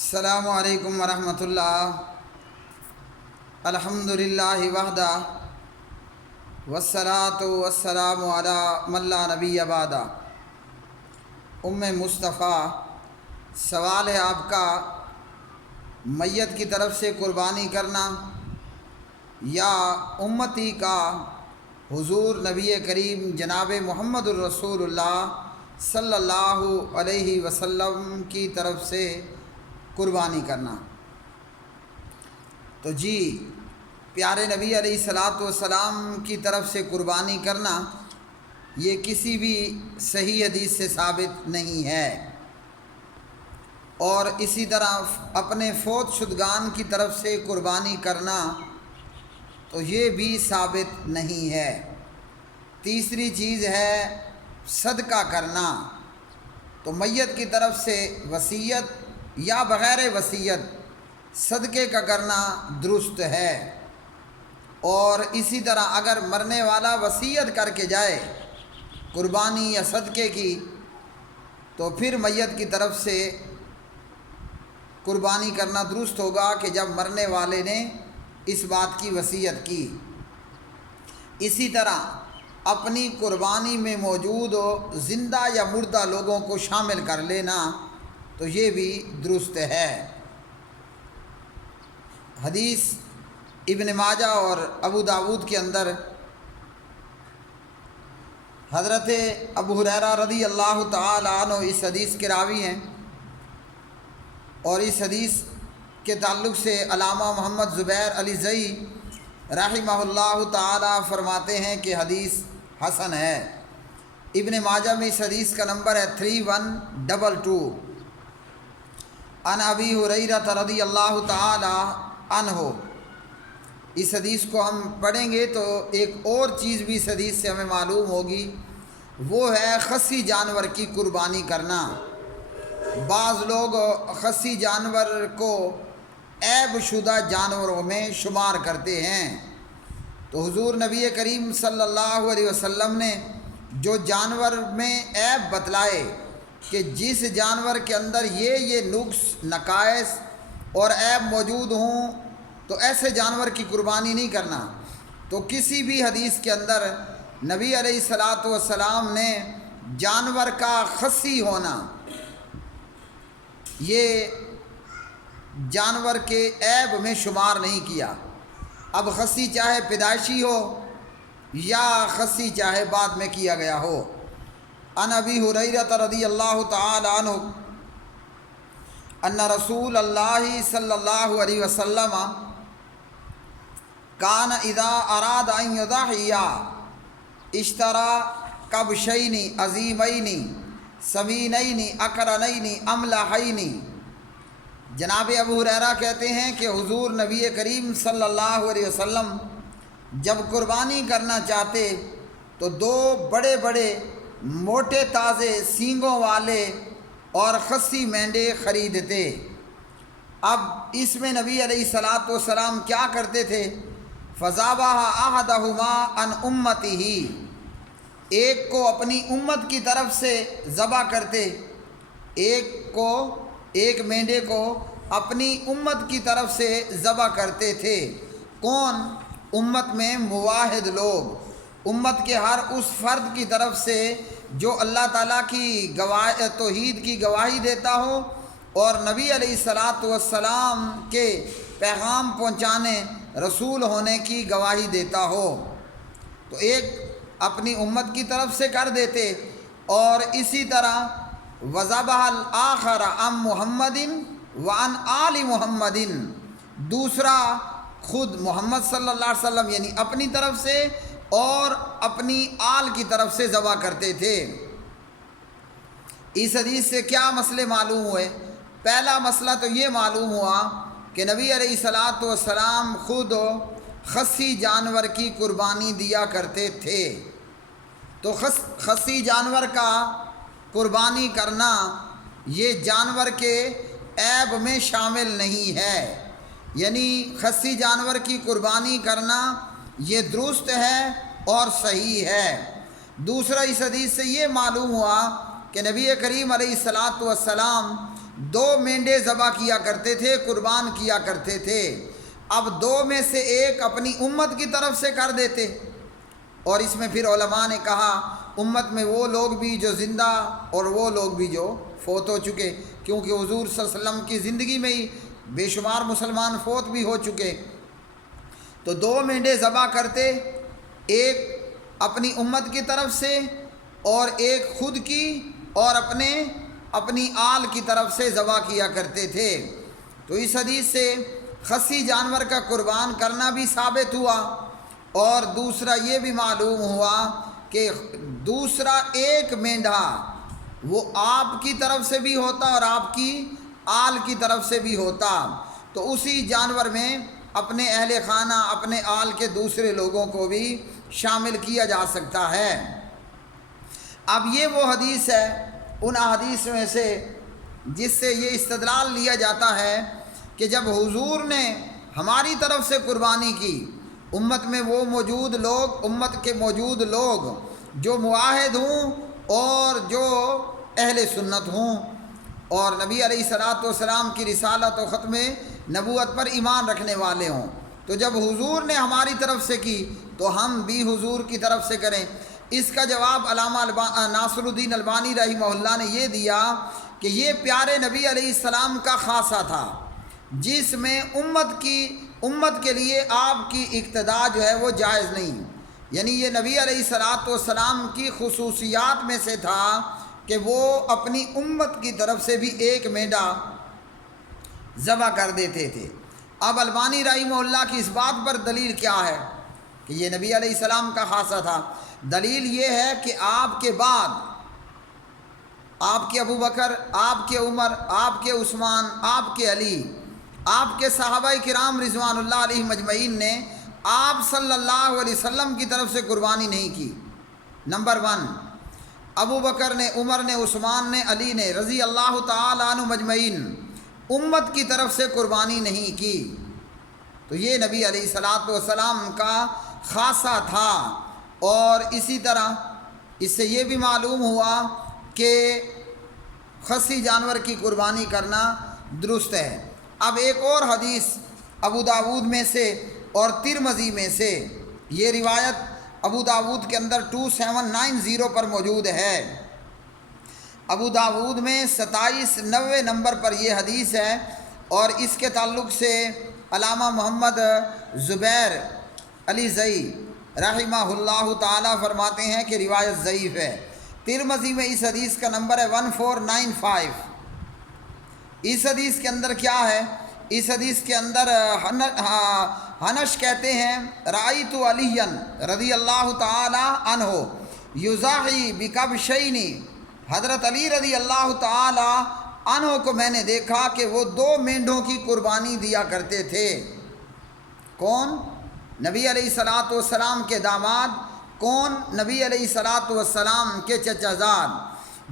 السلام علیکم ورحمۃ اللہ۔ الحمدللہ وحدہ والصلاۃ والسلام علی من لا نبی بعدہ۔ مصطفیٰ، سوال ہے آپ کا، میت کی طرف سے قربانی کرنا یا امتی کا حضور نبی کریم جناب محمد الرسول اللہ صلی اللہ علیہ وسلم کی طرف سے قربانی کرنا؟ تو جی، پیارے نبی علیہ الصلاۃ والسلام کی طرف سے قربانی کرنا یہ کسی بھی صحیح حدیث سے ثابت نہیں ہے، اور اسی طرح اپنے فوت شدگان کی طرف سے قربانی کرنا تو یہ بھی ثابت نہیں ہے۔ تیسری چیز ہے صدقہ کرنا، تو میت کی طرف سے وصیت یا بغیر وصیت صدقے کا کرنا درست ہے، اور اسی طرح اگر مرنے والا وصیت کر کے جائے قربانی یا صدقے کی تو پھر میت کی طرف سے قربانی کرنا درست ہوگا کہ جب مرنے والے نے اس بات کی وصیت کی۔ اسی طرح اپنی قربانی میں موجود زندہ یا مردہ لوگوں کو شامل کر لینا تو یہ بھی درست ہے۔ حدیث ابن ماجہ اور ابو داود کے اندر حضرت ابو ہریرہ رضی اللہ تعالی عنہ اس حدیث کے راوی ہیں، اور اس حدیث کے تعلق سے علامہ محمد زبیر علی زئی رحمہ اللہ تعالی فرماتے ہیں کہ حدیث حسن ہے۔ ابن ماجہ میں اس حدیث کا نمبر ہے 3122۔ عن ابی ہریرہ رضی اللہ تعالی عنہ۔ اس حدیث کو ہم پڑھیں گے تو ایک اور چیز بھی اس حدیث سے ہمیں معلوم ہوگی، وہ ہے خصی جانور کی قربانی کرنا۔ بعض لوگ خصی جانور کو عیب شدہ جانوروں میں شمار کرتے ہیں، تو حضور نبی کریم صلی اللہ علیہ وسلم نے جو جانور میں عیب بتلائے کہ جس جانور کے اندر یہ نقص نقائص اور عیب موجود ہوں تو ایسے جانور کی قربانی نہیں کرنا، تو کسی بھی حدیث کے اندر نبی علیہ الصلاۃ والسلام نے جانور کا خصی ہونا یہ جانور کے عیب میں شمار نہیں کیا۔ اب خصی چاہے پیدائشی ہو یا خصی چاہے بعد میں کیا گیا ہو۔ عن ابی ہریرہ رضی اللہ تعالی عنہ ان رسول اللہ صلی اللہ علیہ وسلم کان اذا اراد ان یضحی اشترى کبشین عظیمین سمینین اقرنین املحین۔ جناب ابو ہریرہ کہتے ہیں کہ حضور نبی کریم صلی اللہ علیہ وسلم جب قربانی کرنا چاہتے تو دو بڑے بڑے موٹے تازے سینگوں والے اور خصی مینڈے خریدتے۔ اب اس میں نبی علیہ الصلاۃ والسلام کیا کرتے تھے؟ فذبح احدہما عن امتہ، ایک کو اپنی امت کی طرف سے ذبح کرتے، ایک مینڈے کو اپنی امت کی طرف سے ذبح کرتے تھے۔ کون؟ امت میں موحد لوگ، امت کے ہر اس فرد کی طرف سے جو اللہ تعالیٰ کی توحید کی گواہی دیتا ہو اور نبی علیہ الصلاۃ والسلام کے پیغام پہنچانے رسول ہونے کی گواہی دیتا ہو، تو ایک اپنی امت کی طرف سے کر دیتے، اور اسی طرح وذبح الآخر عن محمد وعن آل محمد، دوسرا خود محمد صلی اللہ علیہ وسلم یعنی اپنی طرف سے اور اپنی آل کی طرف سے ذبح کرتے تھے۔ اس حدیث سے کیا مسئلے معلوم ہوئے؟ پہلا مسئلہ تو یہ معلوم ہوا کہ نبی علیہ الصلاۃ والسلام خود خصی جانور کی قربانی دیا کرتے تھے، تو خصی جانور کا قربانی کرنا یہ جانور کے عیب میں شامل نہیں ہے، یعنی خصی جانور کی قربانی کرنا یہ درست ہے اور صحیح ہے۔ دوسرا اس حدیث سے یہ معلوم ہوا کہ نبی کریم علیہ الصلاۃ والسلام 2 مینڈے ذبح کیا کرتے تھے، قربان کیا کرتے تھے۔ اب 2 میں سے ایک اپنی امت کی طرف سے کر دیتے، اور اس میں پھر علماء نے کہا امت میں وہ لوگ بھی جو زندہ اور وہ لوگ بھی جو فوت ہو چکے، کیونکہ حضور صلی اللہ علیہ وسلم کی زندگی میں ہی بے شمار مسلمان فوت بھی ہو چکے۔ تو 2 مینڈے ذبح کرتے، ایک اپنی امت کی طرف سے اور ایک خود کی اور اپنی آل کی طرف سے ذبح کیا کرتے تھے۔ تو اس حدیث سے خصی جانور کا قربان کرنا بھی ثابت ہوا، اور دوسرا یہ بھی معلوم ہوا کہ دوسرا ایک مینڈھا وہ آپ کی طرف سے بھی ہوتا اور آپ کی آل کی طرف سے بھی ہوتا، تو اسی جانور میں اپنے اہل خانہ، اپنے آل کے دوسرے لوگوں کو بھی شامل کیا جا سکتا ہے۔ اب یہ وہ حدیث ہے ان احادیث میں سے جس سے یہ استدلال لیا جاتا ہے کہ جب حضور نے ہماری طرف سے قربانی کی، امت میں وہ موجود لوگ، امت کے موجود لوگ جو معاہد ہوں اور جو اہل سنت ہوں اور نبی علیہ الصلوۃ والسلام کی رسالت و ختم نبوت پر ایمان رکھنے والے ہوں، تو جب حضور نے ہماری طرف سے کی تو ہم بھی حضور کی طرف سے کریں۔ اس کا جواب علامہ ناصر الدین البانی رحمہ اللہ نے یہ دیا کہ یہ پیارے نبی علیہ السلام کا خاصہ تھا، جس میں امت کے لیے آپ کی اقتداء جو ہے وہ جائز نہیں، یعنی یہ نبی علیہ الصلوۃ والسلام کی خصوصیات میں سے تھا کہ وہ اپنی امت کی طرف سے بھی ایک مینڈا ذبح کر دیتے تھے۔ اب البانی رحمہ اللہ کی اس بات پر دلیل کیا ہے کہ یہ نبی علیہ السلام کا خاصہ تھا؟ دلیل یہ ہے کہ آپ کے بعد آپ کے ابو بکر، آپ کے عمر، آپ کے عثمان، آپ کے علی، آپ کے صحابہ کرام رضوان اللہ علیہ مجمعین نے آپ صلی اللہ علیہ وسلم کی طرف سے قربانی نہیں کی۔ نمبر 1، ابو بکر نے، عمر نے، عثمان نے، علی نے رضی اللہ تعالی عنہ مجمعین امت کی طرف سے قربانی نہیں کی، تو یہ نبی علیہ الصلوۃ والسلام کا خاصہ تھا۔ اور اسی طرح اس سے یہ بھی معلوم ہوا کہ خصی جانور کی قربانی کرنا درست ہے۔ اب ایک اور حدیث ابو داود میں سے اور ترمذی میں سے، یہ روایت ابو داود کے اندر 2790 پر موجود ہے۔ ابو داود میں 2790 نمبر پر یہ حدیث ہے، اور اس کے تعلق سے علامہ محمد زبیر علی زئی رحمہ اللہ تعالی فرماتے ہیں کہ روایت ضعیف ہے۔ ترمذی میں اس حدیث کا نمبر ہے 1495۔ اس حدیث کے اندر کیا ہے؟ اس حدیث کے اندر حنش کہتے ہیں رأیت علی رضی اللہ تعالی عنہ یضاحی بکبشین، حضرت علی رضی اللہ تعالی عنہ کو میں نے دیکھا کہ وہ 2 مینڈوں کی قربانی دیا کرتے تھے۔ کون؟ نبی علیہ الصلوۃ والسلام کے داماد۔ کون؟ نبی علیہ الصلوۃ والسلام کے چچا زاد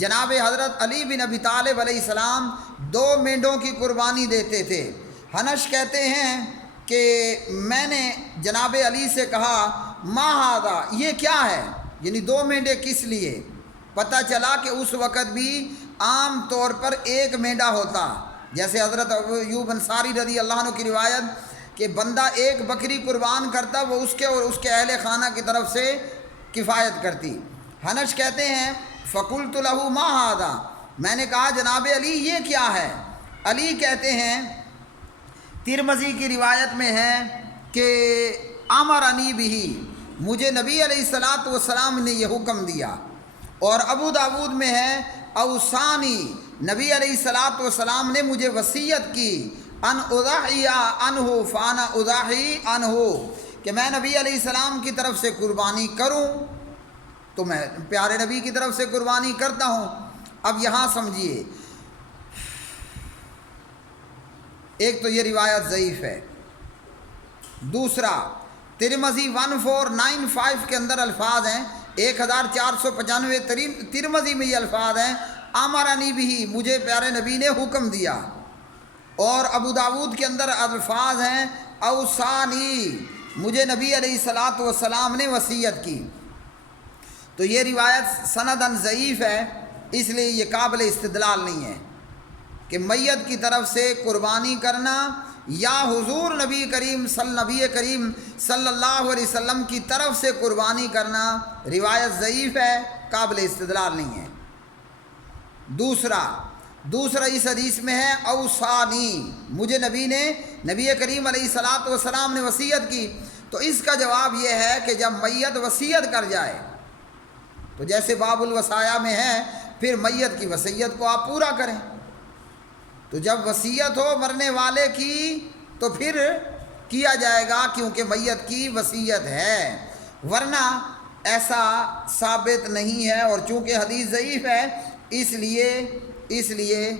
جناب حضرت علی بن ابی طالب علیہ السلام 2 مینڈوں کی قربانی دیتے تھے۔ حنش کہتے ہیں کہ میں نے جناب علی سے کہا ما ھذا، یہ کیا ہے؟ یعنی 2 مینڈے کس لیے؟ پتہ چلا کہ اس وقت بھی عام طور پر ایک مینڈا ہوتا، جیسے حضرت ابو ایوب انصاری رضی اللہ عنہ کی روایت کہ بندہ ایک بکری قربان کرتا، وہ اس کے اور اس کے اہل خانہ کی طرف سے کفایت کرتی۔ حنش کہتے ہیں فقلت له ما ھذا، میں نے کہا جناب علی یہ کیا ہے؟ علی کہتے ہیں، ترمذی کی روایت میں ہے کہ امرنی بہ، مجھے نبی علیہ الصلوۃ والسلام نے یہ حکم دیا، اور ابو داود میں ہے اوصانی، نبی علیہ الصلوۃ والسلام نے مجھے وصیت کی ان اضحی عنہ فانا اضحی عنہ، کہ میں نبی علیہ السلام کی طرف سے قربانی کروں تو میں پیارے نبی کی طرف سے قربانی کرتا ہوں۔ اب یہاں سمجھیے، ایک تو یہ روایت ضعیف ہے، دوسرا ترمذی 1495 کے اندر الفاظ ہیں 1495 ترمذی میں یہ الفاظ ہیں امرنی بھی، مجھے پیارے نبی نے حکم دیا، اور ابو داود کے اندر الفاظ ہیں اوصانی، مجھے نبی علیہ الصلوۃ والسلام نے وصیت کی۔ تو یہ روایت سنداً ضعیف ہے، اس لیے یہ قابل استدلال نہیں ہے۔ کہ میت کی طرف سے قربانی کرنا یا حضور نبی کریم صلی اللہ علیہ وسلم کی طرف سے قربانی کرنا روایت ضعیف ہے، قابل استدلال نہیں ہے۔ دوسرا اس حدیث میں ہے اوصانی، مجھے نبی کریم علیہ الصلاۃ والسلام نے وصیت کی۔ تو اس کا جواب یہ ہے کہ جب میت وصیت کر جائے تو جیسے باب الوصایا میں ہے، پھر میت کی وصیت کو آپ پورا کریں۔ تو جب وصیت ہو مرنے والے کی تو پھر کیا جائے گا، کیونکہ میت کی وصیت ہے، ورنہ ایسا ثابت نہیں ہے، اور چونکہ حدیث ضعیف ہے اس لیے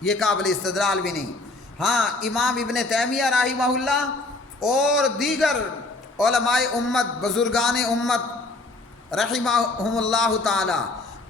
یہ قابل استدلال بھی نہیں۔ ہاں، امام ابن تیمیہ رحمہ اللہ اور دیگر علماء امت، بزرگان امت رحمہم اللہ تعالی،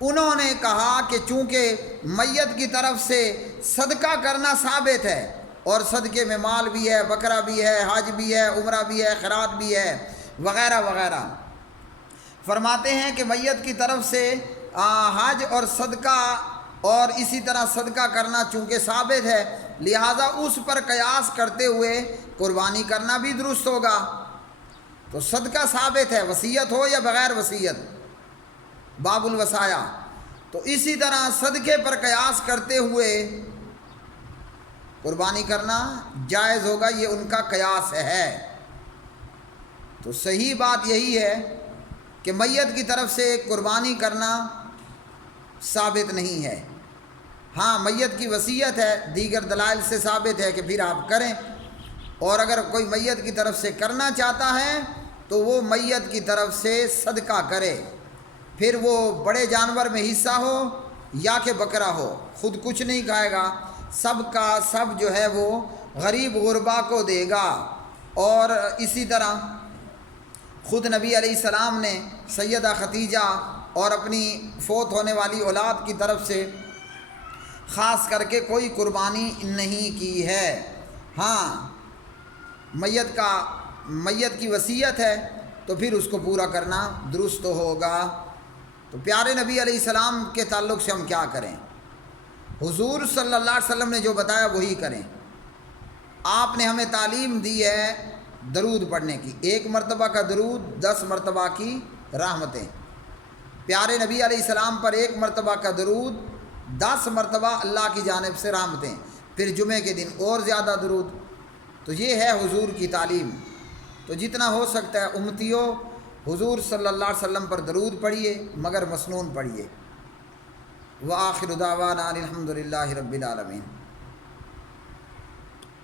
انہوں نے کہا کہ چونکہ میت کی طرف سے صدقہ کرنا ثابت ہے، اور صدقے میں مال بھی ہے، بکرا بھی ہے، حج بھی ہے، عمرہ بھی ہے، خیرات بھی ہے، وغیرہ وغیرہ، فرماتے ہیں کہ میت کی طرف سے حج اور صدقہ اور اسی طرح صدقہ کرنا چونکہ ثابت ہے، لہذا اس پر قیاس کرتے ہوئے قربانی کرنا بھی درست ہوگا۔ تو صدقہ ثابت ہے، وصیت ہو یا بغیر وصیت، باب الوصایا، تو اسی طرح صدقے پر قیاس کرتے ہوئے قربانی کرنا جائز ہوگا، یہ ان کا قیاس ہے۔ تو صحیح بات یہی ہے کہ میت کی طرف سے قربانی کرنا ثابت نہیں ہے۔ ہاں، میت کی وصیت ہے، دیگر دلائل سے ثابت ہے کہ پھر آپ کریں، اور اگر کوئی میت کی طرف سے کرنا چاہتا ہے تو وہ میت کی طرف سے صدقہ کرے، پھر وہ بڑے جانور میں حصہ ہو یا کہ بکرا ہو، خود کچھ نہیں کھائے گا، سب کا سب جو ہے وہ غریب غربا کو دے گا۔ اور اسی طرح خود نبی علیہ السلام نے سیدہ خدیجہ اور اپنی فوت ہونے والی اولاد کی طرف سے خاص کر کے کوئی قربانی نہیں کی ہے۔ ہاں، میت کی وصیت ہے تو پھر اس کو پورا کرنا درست ہوگا۔ تو پیارے نبی علیہ السلام کے تعلق سے ہم کیا کریں؟ حضور صلی اللہ علیہ وسلم نے جو بتایا وہی کریں۔ آپ نے ہمیں تعلیم دی ہے درود پڑھنے کی، 1 مرتبہ کا درود 10 مرتبہ کی رحمتیں۔ پیارے نبی علیہ السلام پر 1 مرتبہ کا درود 10 مرتبہ اللہ کی جانب سے رحمتیں، پھر جمعے کے دن اور زیادہ درود۔ تو یہ ہے حضور کی تعلیم۔ تو جتنا ہو سکتا ہے امتیوں، حضور صلی اللہ علیہ وسلم پر درود پڑھیے، مگر مسنون پڑھیے۔ وآخر دعوانا الحمدللہ رب العالمین۔